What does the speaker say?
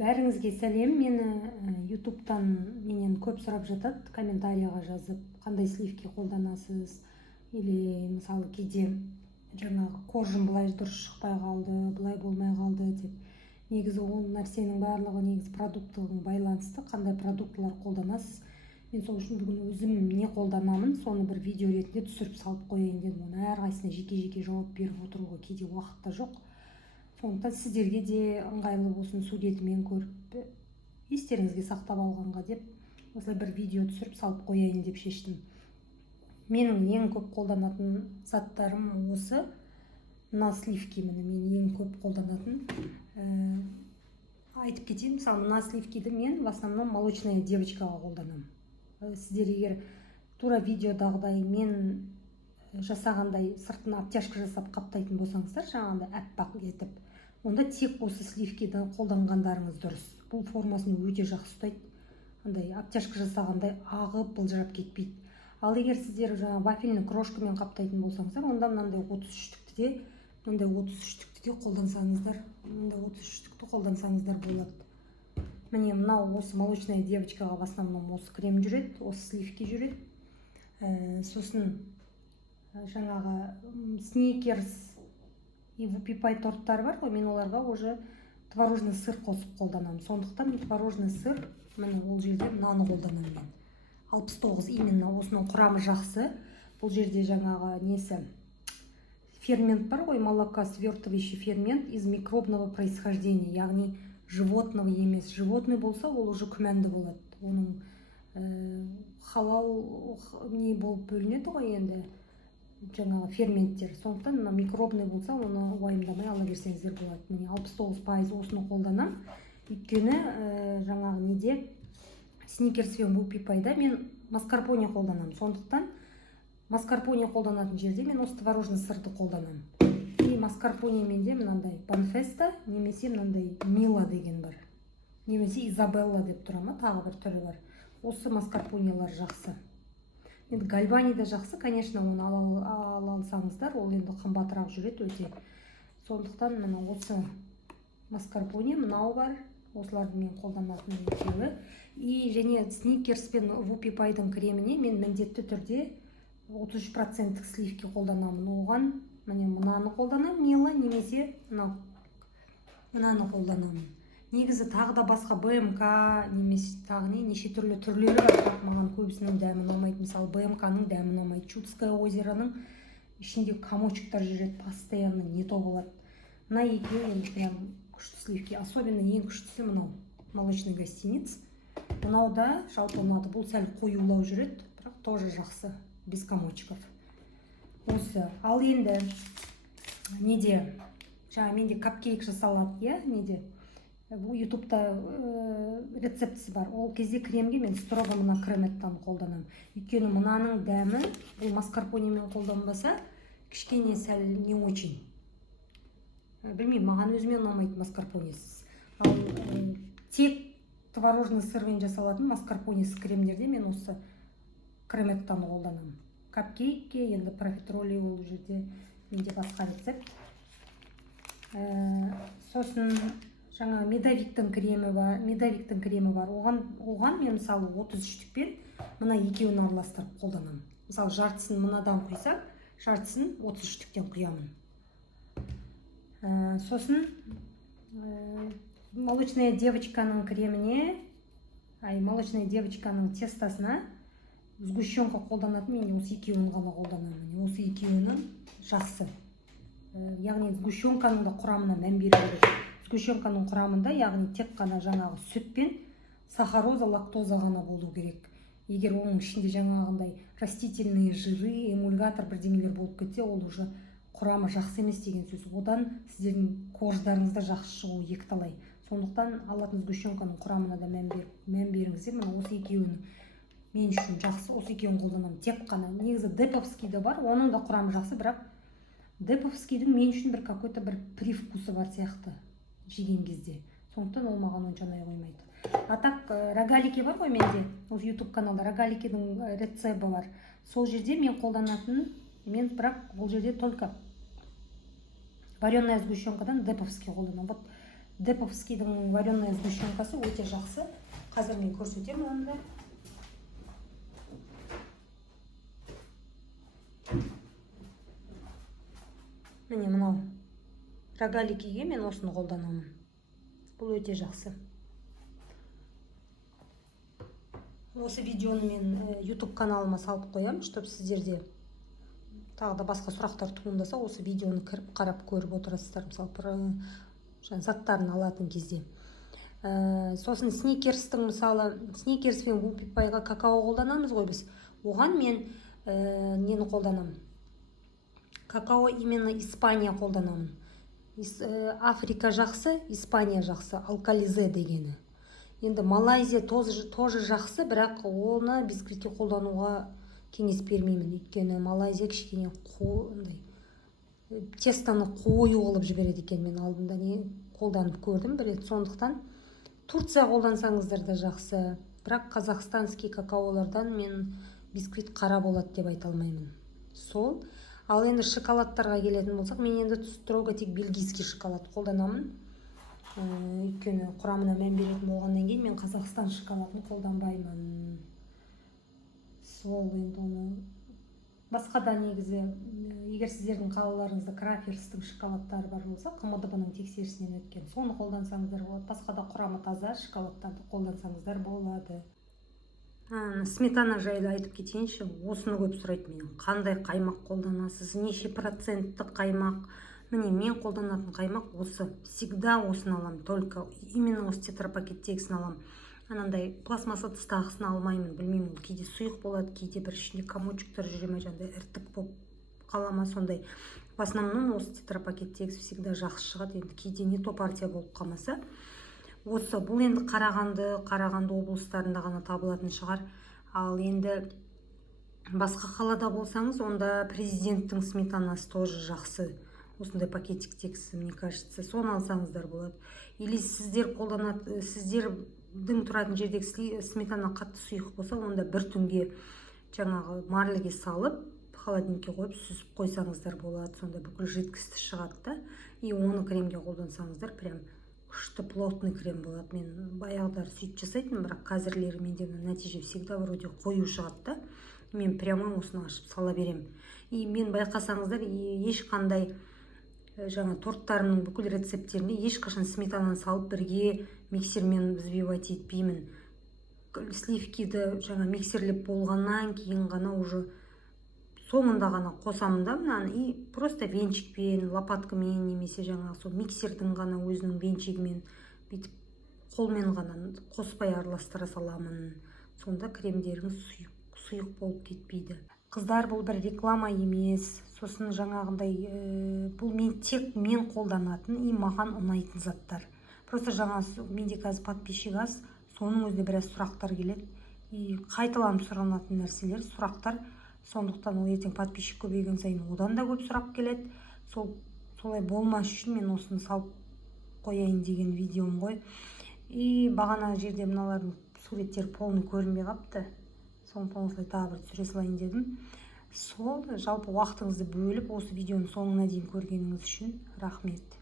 Бәріңізге сәлем. Мені ютубтан менен көп сұрап жатады, комментарияға жазып, қандай сливки қолданасыз, или мысалы кейде жаңағы коржым былай дұрыс шықпай қалды, былай болмай қалды деп. Негізі ол нәрсенің барлығы негізі продуктыға байланысты, қандай продуктылар қолданасыз. Мен сол үшін бүгін өзім не қолданамын, соны бір видео ретінде түсіріп салып қояйын дедім. Оны әрқайсысына жеке-жеке жауап беріп отыруға кейде уақыт та жоқ. Сондықтан сіздерге де ыңғайлы болсын, суретімен көріп естеріңізге сақтап алғанға деп осылай бір видео түсіріп салып қояйын деп шештім. Менің ең көп қолданатын заттарым осы. Мына сливки мен ең көп қолданатын. Айтып кетейін, мысалы мына сливкиді мен в основном молочная девочкаға қолданамын. Сіздер егер тура видеодағыдай мен жасағандай сыртына обтяжка жасап қаптайтын болсаңыздар, жаңағындай аппақ етіп, онда тек осы сливкиді қолданғандарыңыз дұрыс. Бұл формасын өте жақсы ұстайды. Андай обтяжка жасағандай ағып былжырап кетпейді. Ал егер сіздер жаңа вафельный крошкамен қаптайтын болсаңыздар, онда мынандай 33-тікті де қолдансаңыздар болады. Міне мынау осы молочная девочкаға в основном осы крем жүреді, осы сливки жүреді. Сосын жаңағы сникерс и вупипай торттар бар ғой, мен оларға уже творожный сыр қосып қолданамын. Сондықтан творожный сыр, міне ол жерде мынаны қолданамын мен. 69, именно осының құрамы жақсы. Бұл жерде жаңағы несі фермент бар ғой, молокосвертывающий фермент из микробного происхождения, яғни животного емес. Животный болса, ол уже күмәнді болады. Оның халал не болып бөлінеді ғой енді жаңағы ферменттер. Сондықтан микробный болса, оны уайымдамай ала берсеңіздер болады. Міне 69% осыны қолданам. Өйткені жаңағы неде сникерс пен вупипайда мен маскарпоне қолданам. Сондықтан маскарпоне қолданатын жерде мен осы творожный сырды қолданам. И маскарпоне менде мынандай Банфеста, немесе мынандай Мила деген бар. Немесе Изабелла деп тұрама, тағы бір түрі бар. Осы маскарпонелар жақсы. Енді Гальвани да жақсы, конечно, оны ала алсаңыздар, ол енді қымбатырақ жүреді өте. Сондықтан мына осы маскарпоне, мынау бар. Осыларды мен қолданатын екеуі. И және сникерс пен вупипайдың креміне мен міндетті түрде 33% сливки қолданамын. Оған міне мынаны қолданамын, Мила, немесе мынаны қолданамын. Негізі тағы да басқа БМК, немесе тағы неше түрлері бар. Маған көбісінің дәмі ұнамайды. Мысалы БМК-ның дәмі ұнамайды. Чудское озероның ішінде комочектар жүреді, постоянно не то болады. Мына екеуі енді прям күшті сливки. Особенно ең күштісі мынау молочный гостиниц. Мынау да жалпы ұнады. Бұл сәл қоюлау жүреді, бірақ тоже жақсы, без комочков. Осы. Ал енді неде жаңа менде капкейк жасалады, неде ютубта рецептісі бар. Ол кезде кремге мен строго мына креметтан қолданам. Өйткені мынаның дәмі бұл маскарпонемен қолданбаса кішкене сәл не очень. Білмеймін, маған өзіме ұнамайды маскарпонесіз. Ал тек творожный сырмен жасалатын маскарпонесіз кремдерде мен осы креметтан қолданам. Капкейкке енді профитроли ол жерде менде басқа рецепт. Сосын жаңа медовиктің кремі бар. Оған мен мысалы 33-тікпен мына екеуін араластырып қолданам. Мысалы жартысын мынадан құйсақ, жартысын 33-тіктен құямын. Сосын молочная девочканың креміне, молочная девочканың тестасына сгущенка қолданатын, мен осы екеуін ғана қолданамын. Осы екеуінің жақсы. Яғни сгущенканың да құрамына мән беру керек. Сгущенканың құрамында, яғни тек қана жаңағы сүт пен сахароза, лактоза ғана болу керек. Егер оның ішінде жаңағындай растительные жиры, эмульгатор бірдеңелер болып кетсе, ол уже құрамы жақсы емес деген сөз. Одан сіздердің корждарыңызда жақсы шығу екіталай. Сондықтан алатын сгущенканың құрамына да мән беріңіздер. Мына осы екеуін мен үшін жақсы, осы екеуін қолданамын. Тек қана негізі деповский да бар, оның да құрамы жақсы, бірақ деповскийдің мен үшін бір какой-то бір привкусы бар сияқты жеген кезде. Сондықтан ол маған онша ұнай қоймайды. А так рогалики бар ғой менде, осы YouTube каналда рогаликидің рецебі бар. Сол жерде мен қолданатын, бірақ ол жерде только вареная сгущенкадан деповский қолданамын. Вот Деповскийдің вареная сгущенкасы өте жақсы. Қазір мен көрсетемін оны да. Міне мынау рогаликиге мен осыны қолданамын. Бұл өте жақсы. Осы видеоны мен YouTube каналыма салып қоямын, чтобы сіздерде тағы да басқа сұрақтар туындаса, осы видеоны кіріп қарап көріп отырасыздар. Мысалы, заттарын алатын кезде. Сосын сникерстің, мысалы, сникерс пен Whoopie-Pie'ға какао қолданамыз ғой біз. Оған мен нені қолданамын? Какао именно Испания қолданамын. Африка жақсы, Испания жақсы, алкализе дегені. Енді Малайзия тоже жақсы, бірақ оны бисквитке қолдануға кеңес бермеймін. Өйткені Малайзия кішкене тестаны қою қылып жібереді екен. Мен алдында қолданып көрдім бір рет. Сондықтан Турция қолдансаңыздар да жақсы, бірақ қазақстанский какаолардан мен бисквит қара болады деп айта алмаймын. Сол. Ал енді шоколадтарға келетін болсақ, мен енді строго тек бельгийский шоколад қолданамын. Өйткені құрамына мән беретін болғаннан кейін мен Қазақстан шоколадын қолданбаймын. Сол енді оны басқа да негізі, егер сіздердің қалаларыңызда Краферстің шоколадтары бар болса, КМДБ-ның тексерісінен өткен, соны қолдансаңыздар болады. Басқа да құрамы таза шоколадтарды қолдансаңыздар болады. Сметана жайлы айтып кетейінші, осыны көп сұрайды менен. Қандай қаймақ қолданасыз, неше процентті қаймақ? Міне, мен қолданатын қаймақ осы. Всегда осыны аламын, только именно осы тетрапакеттегісін аламын. Анандай пластмасса тыстағысын алмаймын, білмеймін, ол кейде сұйық болады, кейде бір ішінде комочектер жүре ме, жандай іртік болып қалама, сондай. В основном осы тетрапакеттегісі всегда жақсы шығады, енді кейде не то партия болып қалмаса. Осы, бұл енді Қарағанды облыстарында ғана табылатын шығар. Ал енді басқа қалада болсаңыз, онда президенттің сметанасы тоже жақсы. Осындай пакетиктегісі, мне кажется, соны алсаңыздар болады. Или сіздер қолданатын, сіздердің тұратын жердегі сметана қатты сұйық болса, онда бір түнге жаңағы марліге салып, холодильникке қойып сүзіп қойсаңыздар болады. Сонда бүкіл жидкості шығады да. И оны кремге қолдансаңыздар, прям күшті плотный крем болады. Мен баяғыдар сөйтіп жасайтын, бірақ қазірлері менде нәтиже всегда вроде қою шығады да. Мен прямо осыны ашып сала берем. И мен байқасаңыздар, ешқандай жаңа торттарымның бүкіл рецепттерінде ешқашан сметананы салып бірге миксермен взбивать етпеймін. Сливкиді жаңа миксерлеп болғаннан кейін ғана уже соңында ғана қосамын да мынаны, и просто венчикпен, лопаткамен немесе жаңа сол миксердің ғана өзінің венчигімен бүйтіп қолмен ғана қоспай араластыра саламын. Сонда кремдеріңіз сұйық болып кетпейді. Қыздар, бұл бір реклама емес. Сосын жаңағындай, бұл тек мен қолданатын и маған ұнайтын заттар. Просто жаңа менде қазір подписчик аз, соның өзінде біраз сұрақтар келеді. И қайталанып сұранатын нәрселер, сұрақтар. Сондықтан ол ертең подписчик көбейген сайын одан да көп сұрақ келеді. Солай болмас үшін мен осыны салып қояйын деген видеом ғой. И бағана жерде мыналардың суреттер полный көрінбей қапты. Сондықтан осылай тағы бір түсіре салайын дедім. Сол, жалпы уақытыңызды бөліп осы видеоның соңына дейін көргеніңіз үшін рахмет.